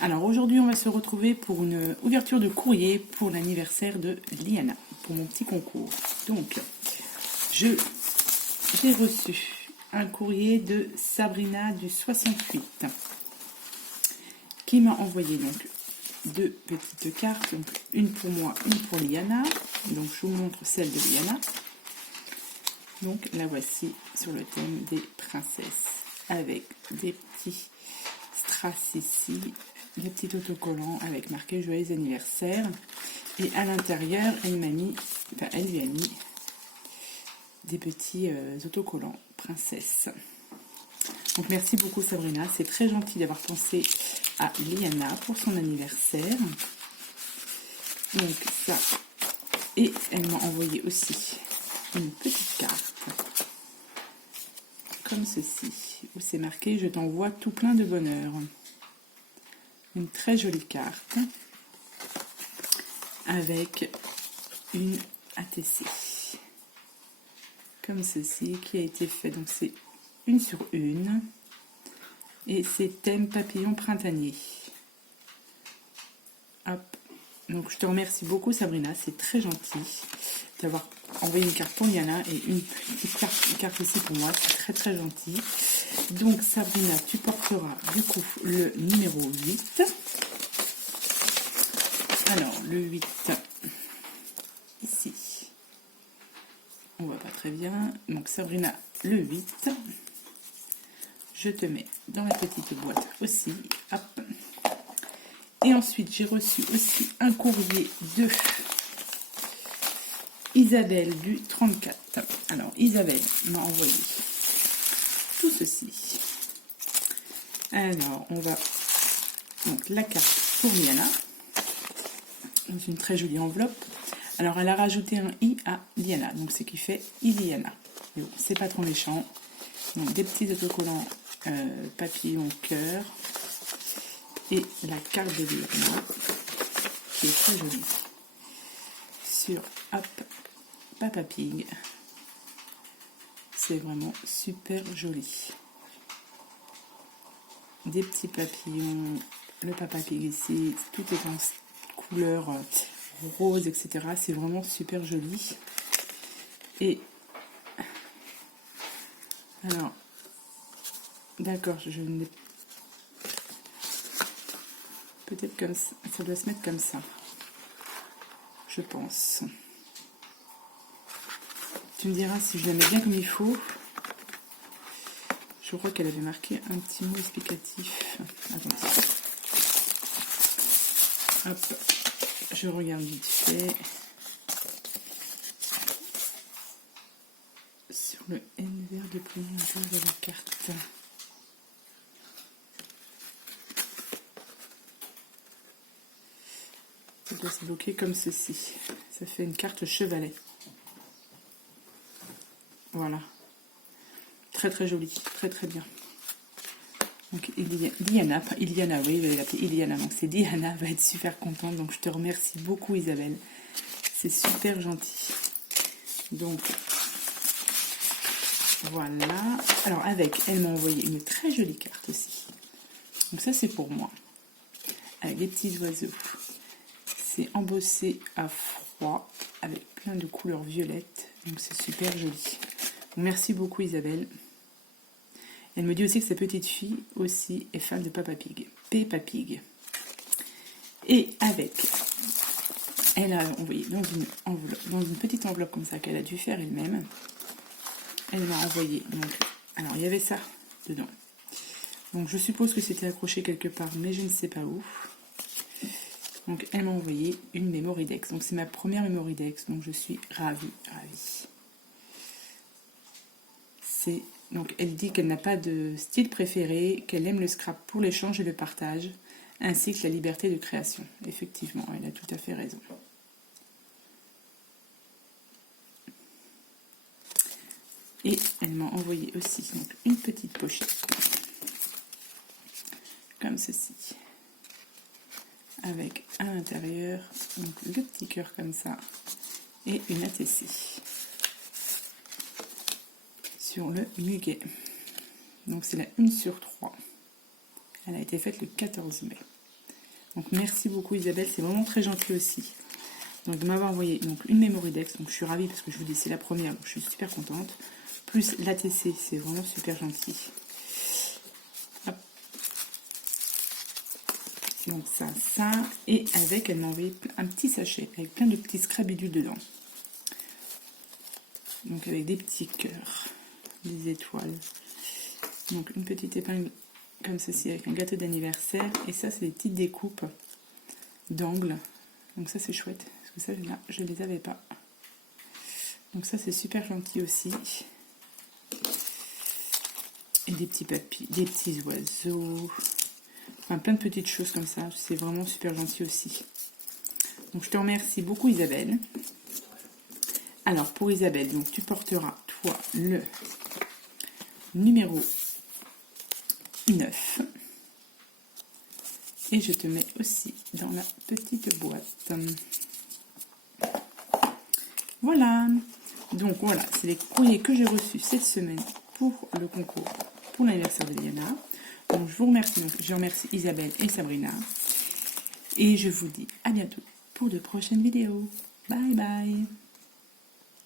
Alors aujourd'hui, on va se retrouver pour une ouverture de courrier pour l'anniversaire de Liana, pour mon petit concours. Donc, j'ai reçu un courrier de Sabrina du 68 qui m'a envoyé donc deux petites cartes, donc une pour moi, une pour Liana. Donc je vous montre celle de Liana. Donc la voici sur le thème des princesses avec des petits strass ici, des petits autocollants avec marqué joyeux anniversaire. Et à l'intérieur, elle lui a mis des petits autocollants princesse. Donc merci beaucoup Sabrina, c'est très gentil d'avoir pensé à Liana pour son anniversaire. Donc ça, et elle m'a envoyé aussi une petite carte comme ceci, où c'est marqué je t'envoie tout plein de bonheur. Une très jolie carte avec une ATC comme ceci qui a été fait, donc c'est une sur une et c'est thème papillon printanier. Hop. Donc je te remercie beaucoup Sabrina, c'est très gentil d'avoir envoyé une carte pour Liana et une petite carte aussi pour moi, c'est très très gentil. Donc Sabrina, tu porteras du coup le numéro 8. Alors le 8 ici, on voit pas très bien, donc Sabrina le 8, je te mets dans la petite boîte aussi, hop. Et ensuite j'ai reçu aussi un courrier de Isabelle du 34. Alors Isabelle m'a envoyé tout ceci. Alors on va donc la carte pour Liana dans une très jolie enveloppe. Alors elle a rajouté un i à Liana, donc ce qui fait Iliana. Bon, c'est pas trop méchant. Donc des petits autocollants papillon cœur et la carte de Liana qui est très jolie sur hop Papa Pig. C'est vraiment super joli. Des petits papillons, le Papa Pig ici, tout est en couleur rose, etc. C'est vraiment super joli. Et alors, d'accord, je n'ai peut-être comme ça, ça doit se mettre comme ça, je pense. Tu me diras si je la mets bien comme il faut. Je crois qu'elle avait marqué un petit mot explicatif. Attends. Hop, je regarde vite fait. Sur le N vert de plier un peu de la carte. Ça doit se bloquer comme ceci. Ça fait une carte chevalet. Voilà. Très très jolie, très très bien. Donc Iliana, oui, je vais l'appeler Iliana, donc c'est Diana, va être super contente, donc je te remercie beaucoup Isabelle, c'est super gentil. Donc voilà, alors avec, elle m'a envoyé une très jolie carte aussi, donc ça c'est pour moi, avec des petits oiseaux, c'est embossé à froid, avec plein de couleurs violettes, donc c'est super joli. Donc, merci beaucoup Isabelle. Elle me dit aussi que sa petite fille aussi est fan de Papa Pig. Peppa Pig. Et avec, elle a envoyé dans une enveloppe, dans une petite enveloppe comme ça qu'elle a dû faire elle-même. Elle m'a envoyé, donc, alors il y avait ça dedans. Donc je suppose que c'était accroché quelque part, mais je ne sais pas où. Donc elle m'a envoyé une Mémoridex. Donc c'est ma première Mémoridex, donc je suis ravie. Donc elle dit qu'elle n'a pas de style préféré, qu'elle aime le scrap pour l'échange et le partage, ainsi que la liberté de création. Effectivement, elle a tout à fait raison. Et elle m'a envoyé aussi donc, une petite pochette, comme ceci, avec à l'intérieur donc, le petit cœur comme ça, et une ATC. Sur le muguet. Donc c'est la 1/3. Elle a été faite le 14 mai. Donc merci beaucoup Isabelle, c'est vraiment très gentil aussi. Donc de m'avoir envoyé donc, une Mémoridex, donc je suis ravie parce que je vous dis c'est la première, donc je suis super contente. Plus l'ATC, c'est vraiment super gentil. Hop. Donc ça, et avec, elle m'a envoyé un petit sachet avec plein de petits scrabidules dedans. Donc avec des petits cœurs, des étoiles. Donc une petite épingle comme ceci avec un gâteau d'anniversaire. Et ça, c'est des petites découpes d'angles. Donc ça, c'est chouette. Parce que ça, là, je ne les avais pas. Donc ça, c'est super gentil aussi. Et des petits papis, des petits oiseaux. Enfin, plein de petites choses comme ça. C'est vraiment super gentil aussi. Donc je te remercie beaucoup Isabelle. Alors pour Isabelle, donc tu porteras toi le numéro 9. Et je te mets aussi dans la petite boîte. Voilà. Donc voilà, c'est les courriers que j'ai reçus cette semaine pour le concours pour l'anniversaire de Liana. Donc je vous remercie. Donc je remercie Isabelle et Sabrina. Et je vous dis à bientôt pour de prochaines vidéos. Bye bye.